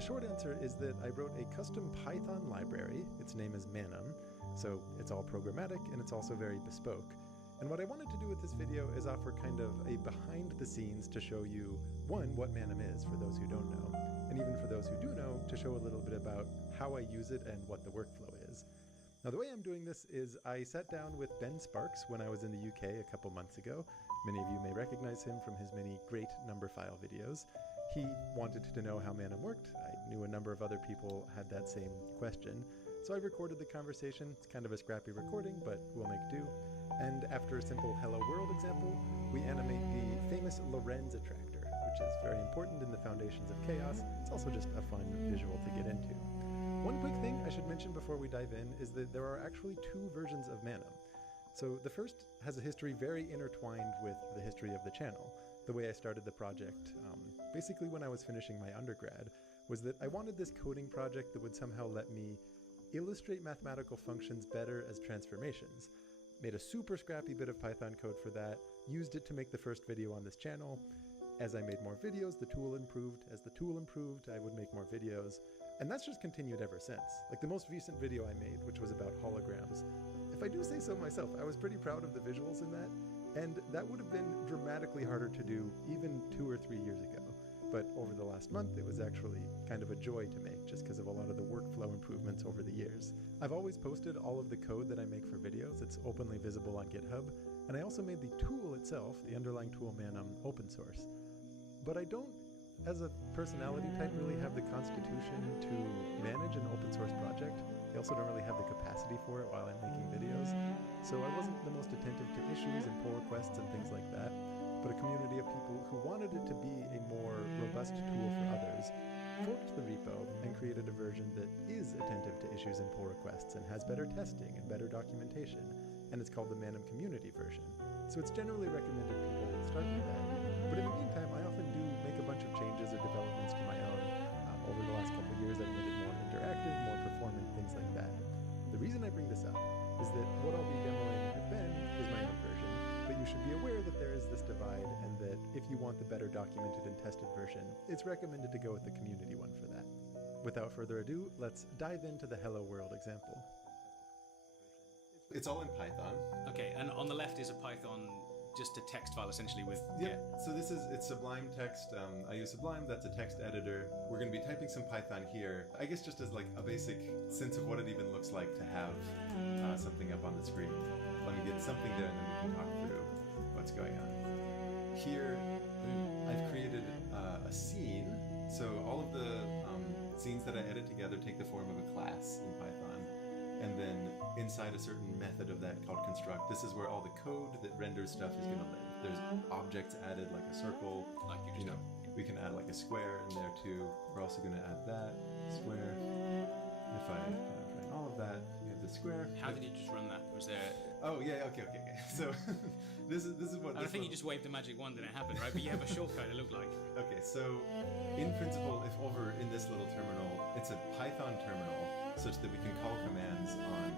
the short answer is that I wrote a custom Python library. Its name is Manum, so it's all programmatic and it's also very bespoke. And what I wanted to do with this video is offer kind of a behind the scenes to show you, one, what Manum is for those who don't know, and even for those who do know, to show a little bit about how I use it and what the workflow is. Now the way I'm doing this is I sat down with Ben Sparks when I was in the UK a couple months ago. Many of you may recognize him from his many great number file videos. He wanted to know how Manum worked. I knew a number of other people had that same question. So I recorded the conversation. It's kind of a scrappy recording, but we'll make do. And after a simple hello world example, we animate the famous Lorenz attractor, which is very important in the foundations of chaos. It's also just a fun visual to get into. One quick thing I should mention before we dive in is that there are actually two versions of Manum. So the first has a history very intertwined with the history of the channel. The way I started the project, basically when I was finishing my undergrad, was that I wanted this coding project that would somehow let me illustrate mathematical functions better as transformations. Made a super scrappy bit of Python code for that, used it to make the first video on this channel. As I made more videos, the tool improved. As the tool improved, I would make more videos. And that's just continued ever since. Like the most recent video I made, which was about holograms, if I do say so myself, I was pretty proud of the visuals in that, and that would have been dramatically harder to do even 2 or 3 years ago. But over the last month, it was actually kind of a joy to make, just because of a lot of the workflow improvements over the years. I've always posted all of the code that I make for videos. It's openly visible on GitHub, and I also made the tool itself, the underlying tool Manum, open source. But I don't, as a personality type, really have the constitution to manage an open source project. I also don't really have the capacity for it while I'm making videos. So I wasn't the most attentive to issues and pull requests and things like that. But a community of people who wanted it to be a more robust tool for others forked the repo and created a version that is attentive to issues and pull requests and has better testing and better documentation, and it's called the Manum Community version. So it's generally recommended people start with that. But in the meantime, I often do make a bunch of changes or developments to my own. Over the last couple of years, I've made it more interactive, more performant, things like that. The reason I bring this up is that what I'll be demoing with Ben is my own version. But you should be aware that there is this divide, and that if you want the better documented and tested version, it's recommended to go with the community one for that. Without further ado, let's dive into the Hello World example. It's all in Python. Okay, and on the left is a Python, just a text file essentially with... Yeah, so it's Sublime text. I use Sublime, that's a text editor. We're going to be typing some Python here. I guess just as like a basic sense of what it even looks like to have something up on the screen. Let me get something there and then we can talk through what's going on. Here, I've created a scene. So all of the scenes that I edit together take the form of a class in Python. And then inside a certain method of that called construct, this is where all the code that renders stuff is going to live. There's objects added like a circle, like you just know. We can add like a square in there too. We're also going to add that square. If I run all of that, we have the square. How did you just run that? Was there? Oh yeah, okay. So this is what. I think you just waved the magic wand and it happened, right? But you have a shortcut. It looked like. Okay, so in principle, if over in this little terminal, it's a Python terminal, such that we can call commands on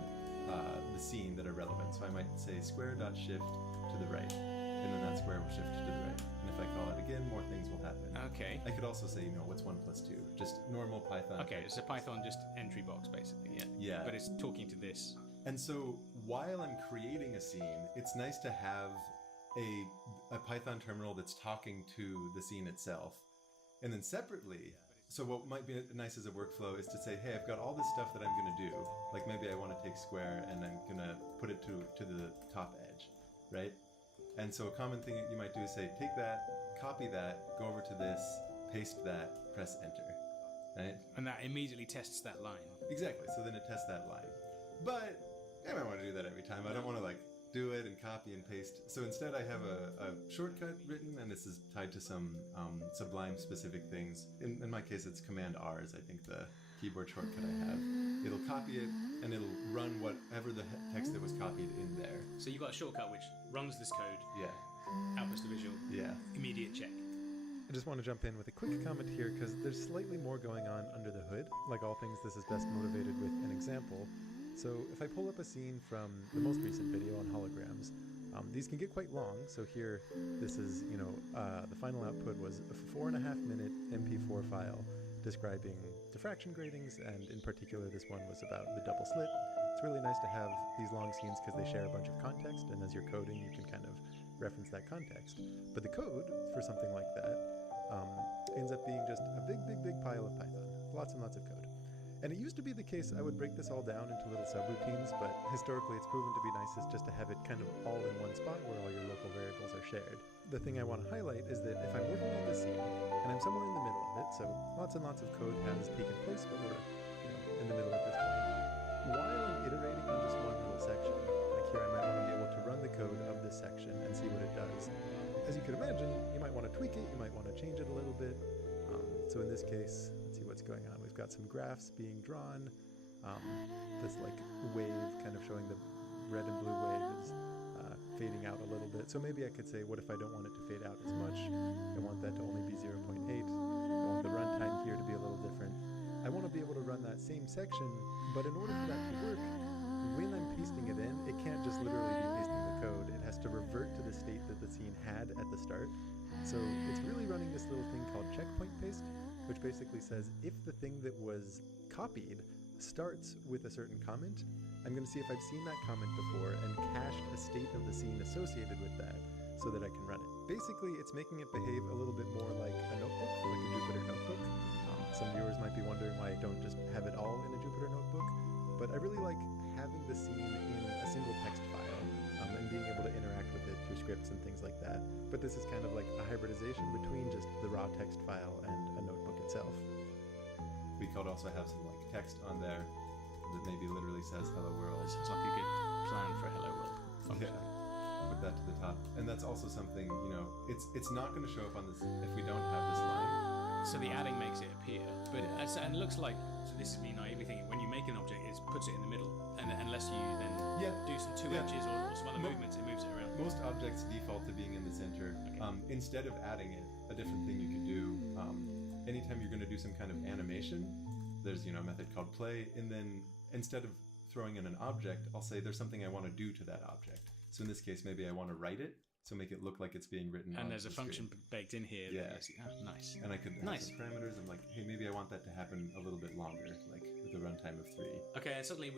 the scene that are relevant. So I might say square.shift to the right, and then that square will shift to the right. And if I call it again, more things will happen. Okay. I could also say, what's 1 plus 2? Just normal Python. Okay, it's a Python just entry box, basically, yeah. Yeah. But it's talking to this. And so while I'm creating a scene, it's nice to have a Python terminal that's talking to the scene itself. And then separately, so what might be nice as a workflow is to say, hey, I've got all this stuff that I'm going to do. Like maybe I want to take square and I'm going to put it to the top edge, right? And so a common thing that you might do is say, take that, copy that, go over to this, paste that, press enter, right? And that immediately tests that line. Exactly, so then it tests that line. But I might want to do that every time. I don't want to do it and copy and paste. So instead I have a shortcut written, and this is tied to some Sublime specific things. In my case, it's Command R is I think the keyboard shortcut I have. It'll copy it and it'll run whatever the text that was copied in there. So you've got a shortcut which runs this code, outputs the visual, immediate check. I just want to jump in with a quick comment here because there's slightly more going on under the hood. Like all things, this is best motivated with an example. So if I pull up a scene from the most recent video on holograms, these can get quite long. So here, this is, the final output was a 4.5-minute MP4 file describing diffraction gratings, and in particular this one was about the double slit. It's really nice to have these long scenes because they share a bunch of context, and as you're coding you can kind of reference that context. But the code for something like that ends up being just a big pile of Python. Lots and lots of code. And it used to be the case I would break this all down into little subroutines, but historically it's proven to be nicest just to have it kind of all in one spot where all your local variables are shared. The thing I want to highlight is that if I'm working on the scene and I'm somewhere in the middle of it, so lots and lots of code has taken place, but we're in the middle at this point, while I'm iterating on just one little section, like here I might want to be able to run the code of this section and see what it does. As you could imagine, you might want to tweak it, you might want to change it a little bit. So in this case, let's see what's going on. We've got some graphs being drawn. This like wave kind of showing the red and blue waves fading out a little bit. So maybe I could say, what if I don't want it to fade out as much? I want that to only be 0.8. I want the runtime here to be a little different. I want to be able to run that same section, but in order for that to work, when I'm pasting it in, it can't just literally be pasting the code. It has to revert to the state that the scene had at the start. So it's really running this little thing called checkpoint paste, which basically says if the thing that was copied starts with a certain comment, I'm going to see if I've seen that comment before and cached a state of the scene associated with that so that I can run it. Basically, it's making it behave a little bit more like a notebook, like a Jupyter notebook. Some viewers might be wondering why I don't just have it all in a Jupyter notebook, but I really like having the scene in a single text file and being able to interact with it through scripts and things like that. But this is kind of like a hybridization between just the raw text file and a notebook itself. We could also have some like text on there that maybe literally says hello world. Sounds like a good plan for a hello world function. Yeah. Put that to the top. And that's also something, it's not going to show up on this if we don't have this line. So the adding makes it appear, but and it looks like, so this is me naively thinking, when you make an object, it puts it in the middle, and unless you then do some two edges or some other movements, it moves it around. Most objects default to being in the center. Okay. Instead of adding it, a different thing you could do, anytime you're going to do some kind of animation, there's a method called play, and then instead of throwing in an object, I'll say there's something I want to do to that object. So in this case, maybe I want to write it, so make it look like it's being written. And there's a function baked in here. Yeah. Nice. And I could have some parameters. I'm like, hey, maybe I want that to happen a little bit longer, like with a runtime of 3. Okay, and suddenly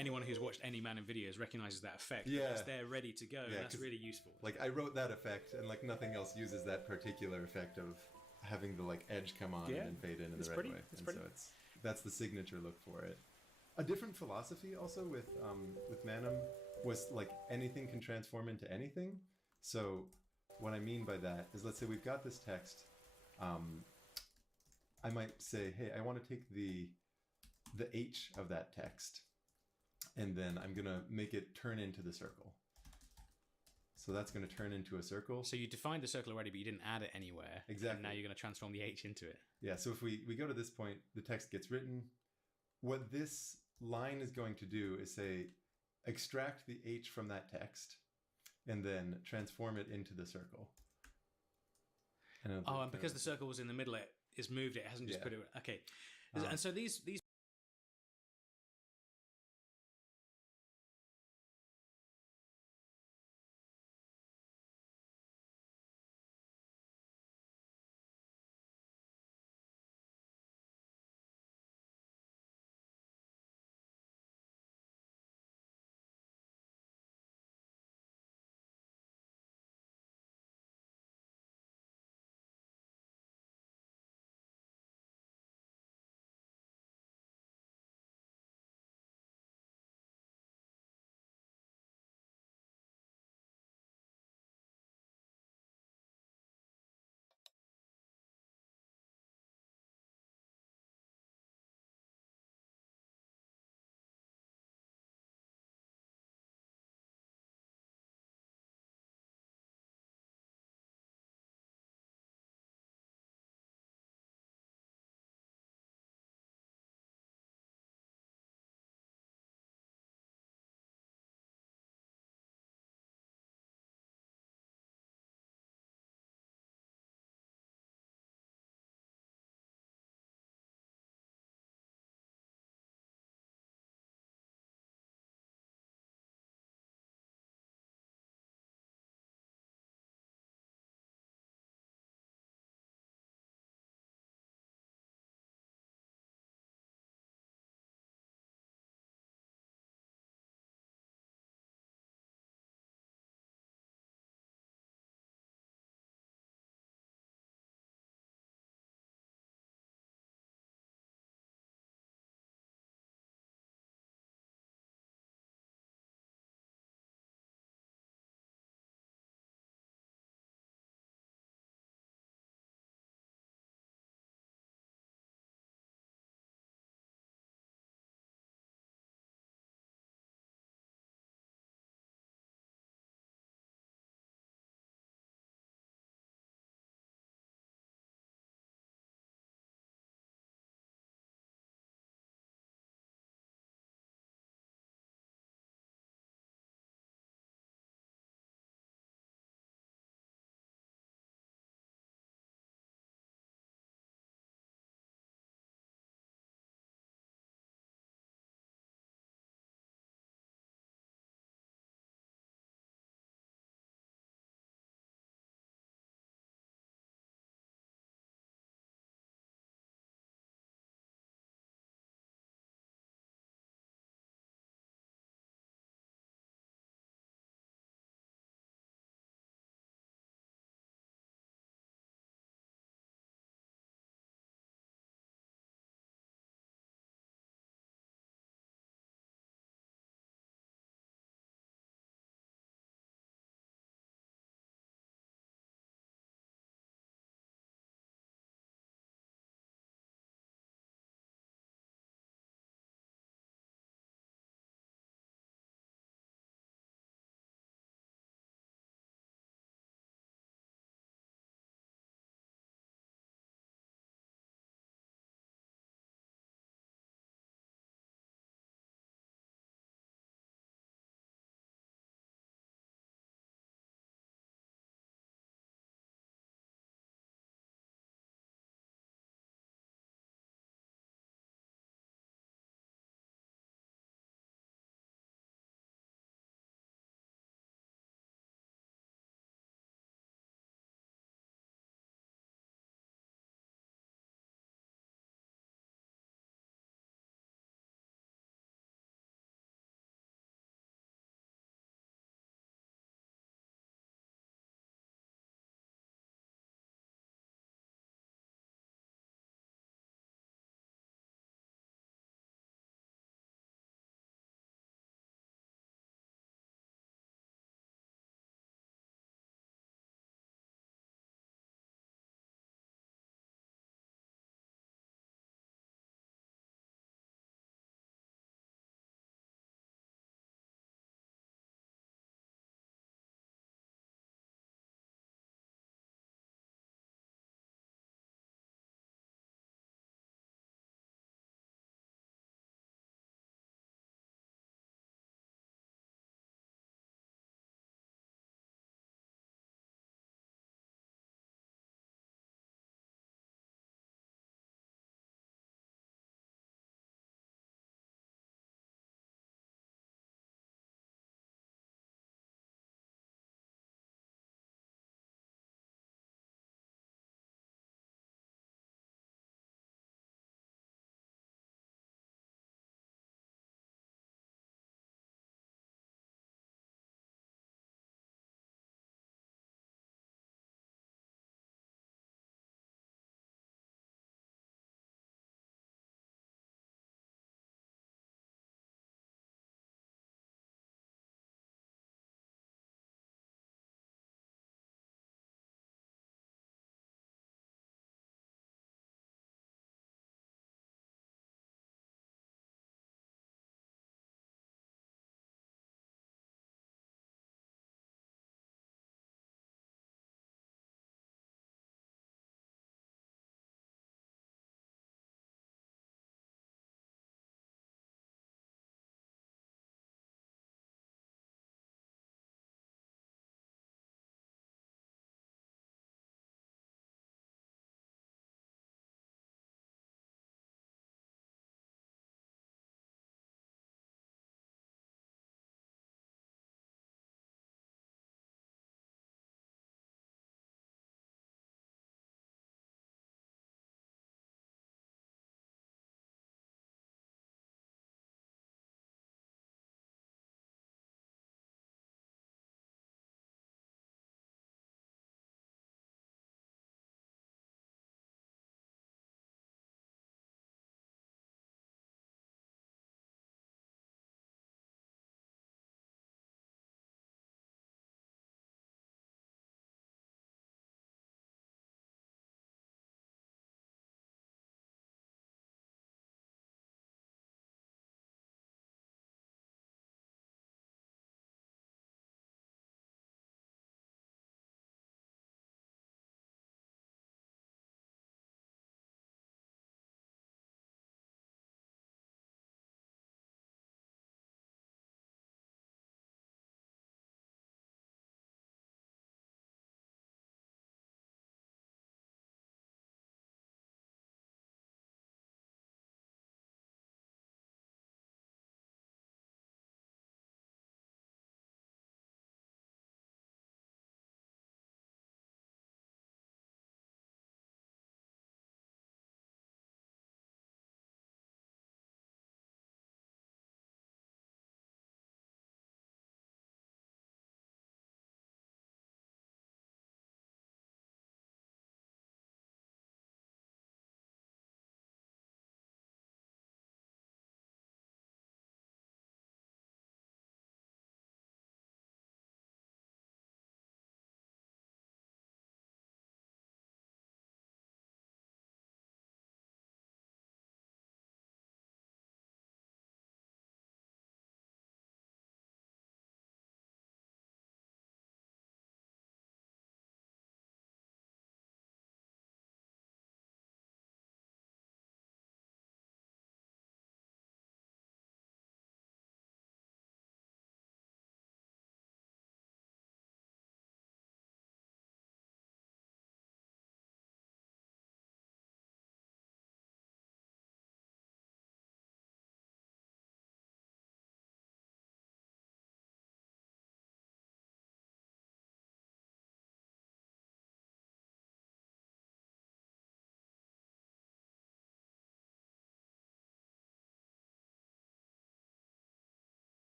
anyone who's watched any Man in videos recognizes that effect. Yeah. It's there ready to go. Yeah, that's really useful. Like I wrote that effect, and like nothing else uses that particular effect of having the like edge come on and then fade in the right way. So that's the signature look for it. A different philosophy also with Manum was like anything can transform into anything. So what I mean by that is, let's say we've got this text. I might say, hey, I want to take the H of that text, and then I'm gonna make it turn into the circle. So that's going to turn into a circle. So you defined the circle already, but you didn't add it anywhere. Exactly. And now you're going to transform the H into it. Yeah, so if we go to this point, the text gets written. What this line is going to do is say, extract the H from that text, and then transform it into the circle. And because the circle was in the middle, it's moved it. It hasn't just put it... Okay. And so these